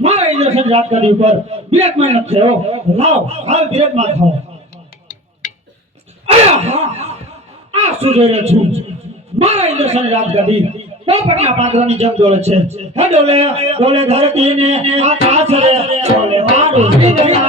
મારા ઇન્જેક્શન યાદ કરી ઉપર વિરાટમાં નથી થયો લાવ હાલ વિરાટમાં થાઓ આયા આ શું જોઈ રહ્યો છું મારા ઇન્જેક્શન યાદ કરી પોપટના પાંદડાની જેમ ડોલે છે હે ડોલે ડોલે ધરતીને આકાશ રે ડોલે મારું હૃદય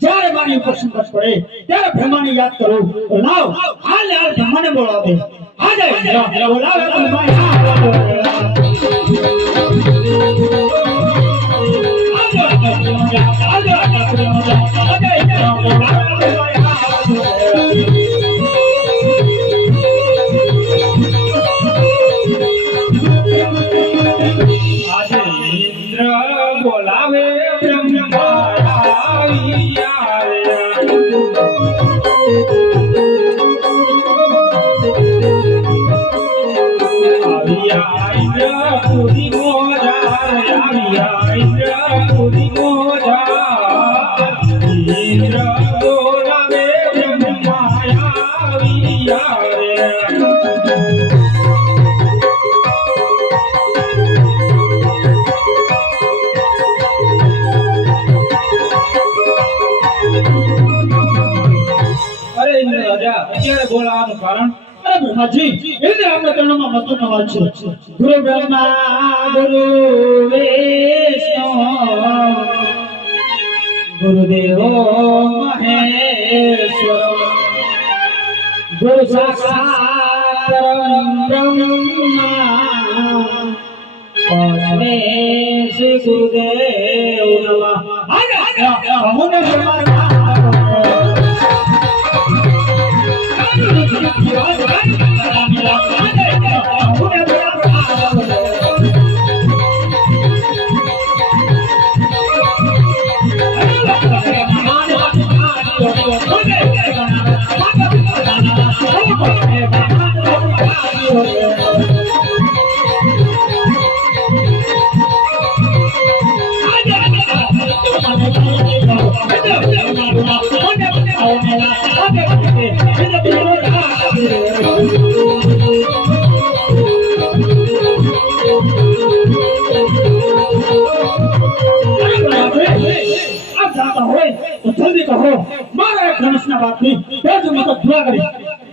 જ્યારે મારી ઉપર સંકટ પડે ત્યારે બ્રહ્માને યાદ કરો લાવ હાલ હાલ બ્રહ્માને બોલાવે હાજે બોલાવે બોલાવે બોલાવાનું કારણ બ્રહ્માજી એટલે આપણે કર્ણમાં મહત્વનો વાત છે ગુરુ બ્રહ્મા ગુરુ વિષ્ણુ ગુરુદેવો મહેશ્વર ગુરુ સાક્ષાત બ્રહ્મા તસ્મે શ્રી ગુરુદેવ નમઃ અમુને બ્રહ્મા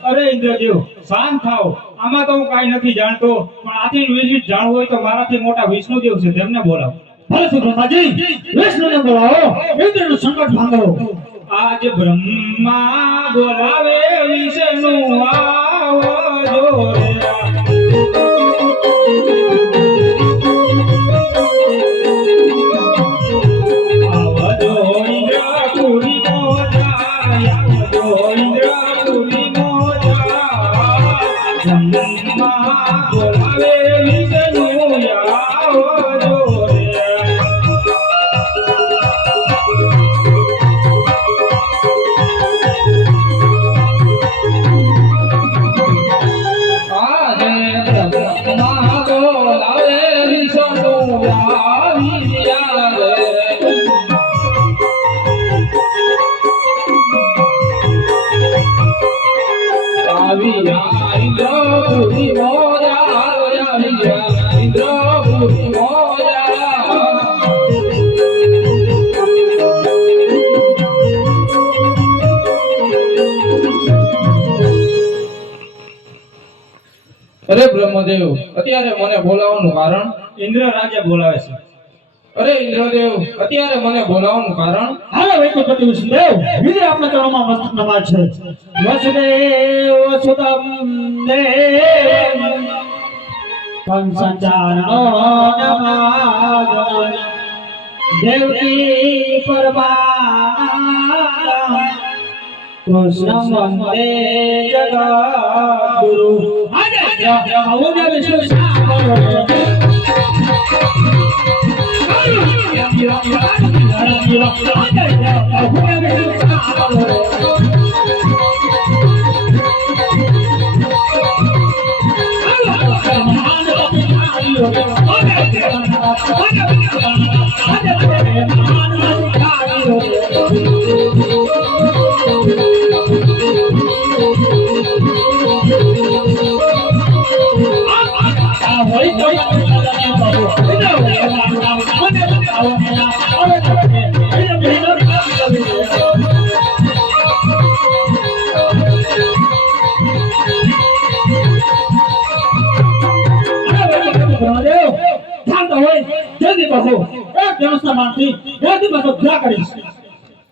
અરે ઇન્દ્રદેવ શાંત થાઓ આમાં તો હું કાઈ નથી જાણતો પણ આથી વિશેષ જાણવું હોય તો મારાથી મોટા વિષ્ણુદેવ છે તેમને બોલાવો ભલે બ્રહ્માજી વિષ્ણુને બોલાવો ઇન્દ્રનું સંકટ ભાંગો આજ બ્રહ્મા બોલાવે વિષ્ણુ આવજો રે પૂરી મોજા રોયા ઇન્દ્ર પૂરી મોજા અરે બ્રહ્મદેવ અત્યારે મને બોલાવવાનું કારણ ઇન્દ્ર રાજા બોલાવે છે. અરે ઇન્દ્રદેવ અત્યારે મને બોલાવવાનું કારણ હાલો વૈકુંઠપતિ વસુદેવ વિજય આપના ચરણોમાં મસ્તક નમાજ છે. વસુદેવ વસુદમ દેવ કંસચારણો નમાજ દેવકી પરમા કૃષ્ણ વંદે જગદ્ગુરુ આવો વિષ્ણુ સાગરો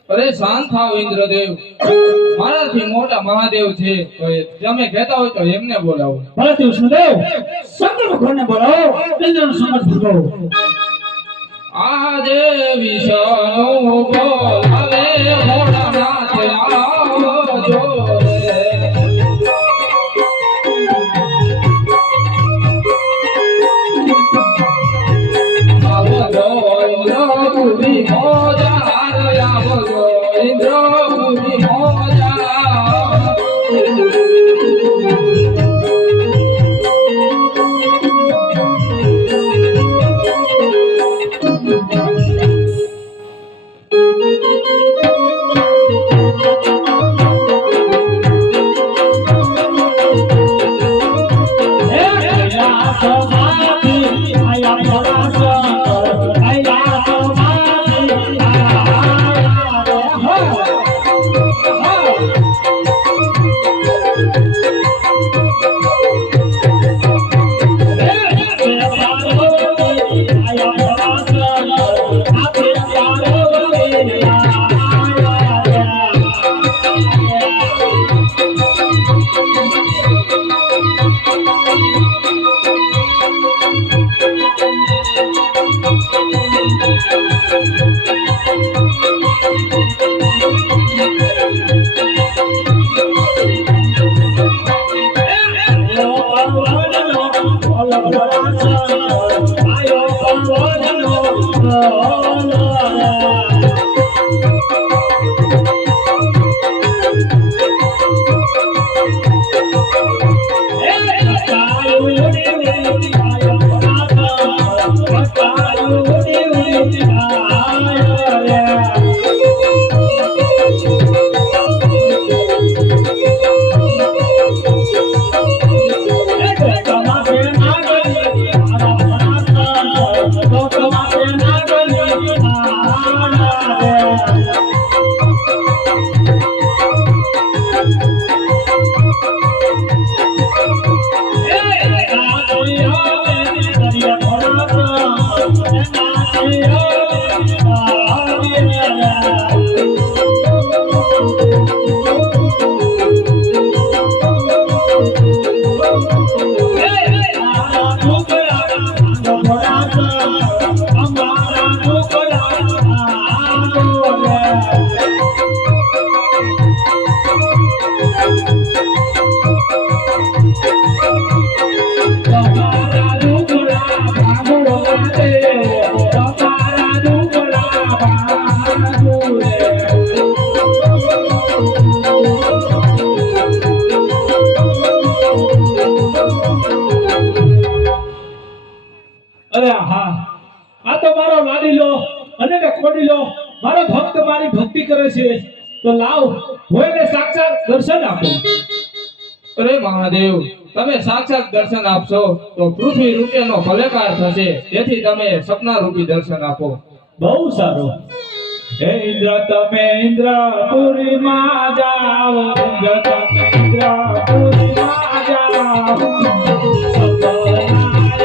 અરે શાંત થાવ ઇન્દ્રદેવ મારાથી મોટા મહાદેવ છે તો તમે કહેતા હોય તો એમને બોલાવો ભલે વિષ્ણુદેવ શંકર ભગવાનને બોલાવો ઇન્દ્રનો સમજ ભૂલો આજે વિષ્ણુ બોલાવે ભોળાનાથ આવજો રે આવજો ઇન્દ્ર પૂરી મોજા આવજો ઇન્દ્ર પૂરી મોજા અરે હા, આ તો મારો લાડીલો અને ખોડીલો મારો ભક્ત મારી ભક્તિ કરે છે, તો લાવ હોય ને સાક્ષાત દર્શન આપો. અરે મહાદેવ તમે સાક્ષાત દર્શન આપશો તો પૃથ્વી રૂપેનો ભલેકાર થશે, તેથી તમે સપના રૂપી દર્શન આપો. બહુ સારું. હે ઇન્દ્ર તમે ઇન્દ્રપુરીમાં જાઓ, ઇન્દ્ર તમે ઇન્દ્રપુરીમાં જાઓ, સપના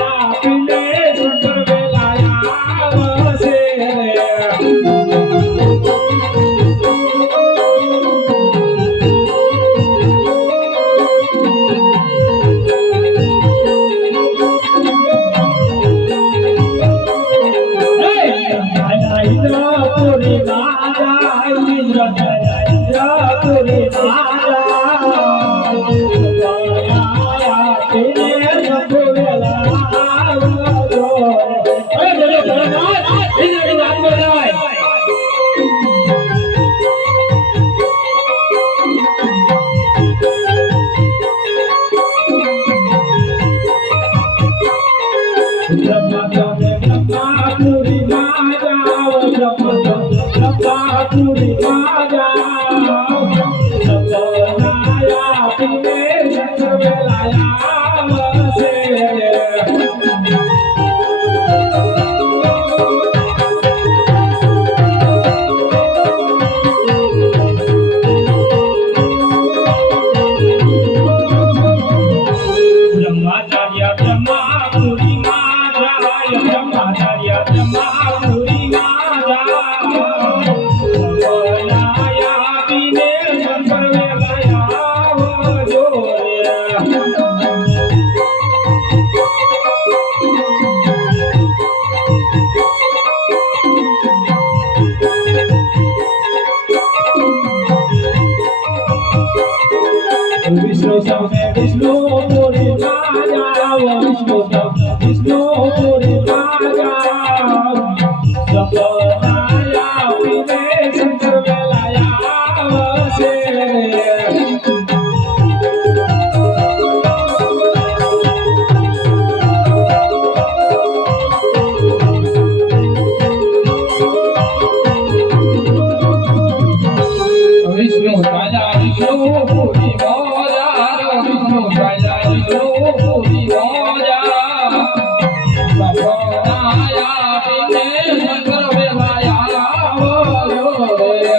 આપીને શંકર વેલાયા આવશે રે. ઇન્દ્રપુરી રાજા, ઇન્દ્રપુરી વિષ્ણુ સામે વિષ્ણુપુરી જાઓ, વિષ્ણુ સામે વિષ્ણુપુરી જાઓ, સપના આપીને શંકર વેલાયા આવશે રે. વિષ્ણુ રાજા વિષ્ણુપુરી મોજા, વિષ્ણુ રાજા વિષ્ણુપુરી મોજા, સપના આપીને શંકર વેલાયા આવજો રે.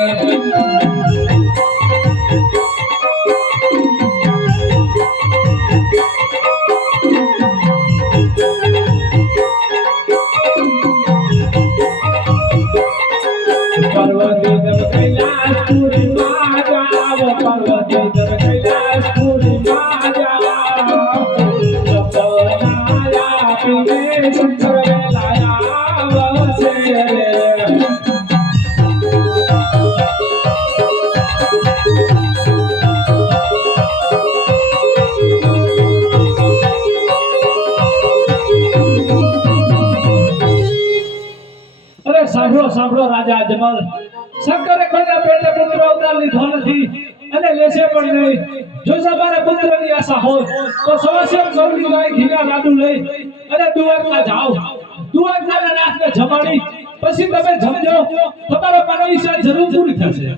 પાર્વતી તમે કૈલાસપુરી માં જાઓ, પાર્વતી તમે કૈલાસપુરી માં જાઓ, સપના આપીને શંકર વેલાયા આવશે રે. અરે સાંભળો સાંભળો રાજા અજમલ, શંકરે કોઈના પેટે પુત્ર અવતાર લીધો નથી અને લેશે પણ નહીં. જો તમારે પુત્રની આશા હોય તો સવાસ્યમ સૌની ગાય ઘીના લાડુ લઈ અને દ્વારકા જાઓ. દ્વારકાના નાથને જમાડી પછી તમે જમજો, તમારો મનોઈચ્છા જરૂર પૂરી થશે.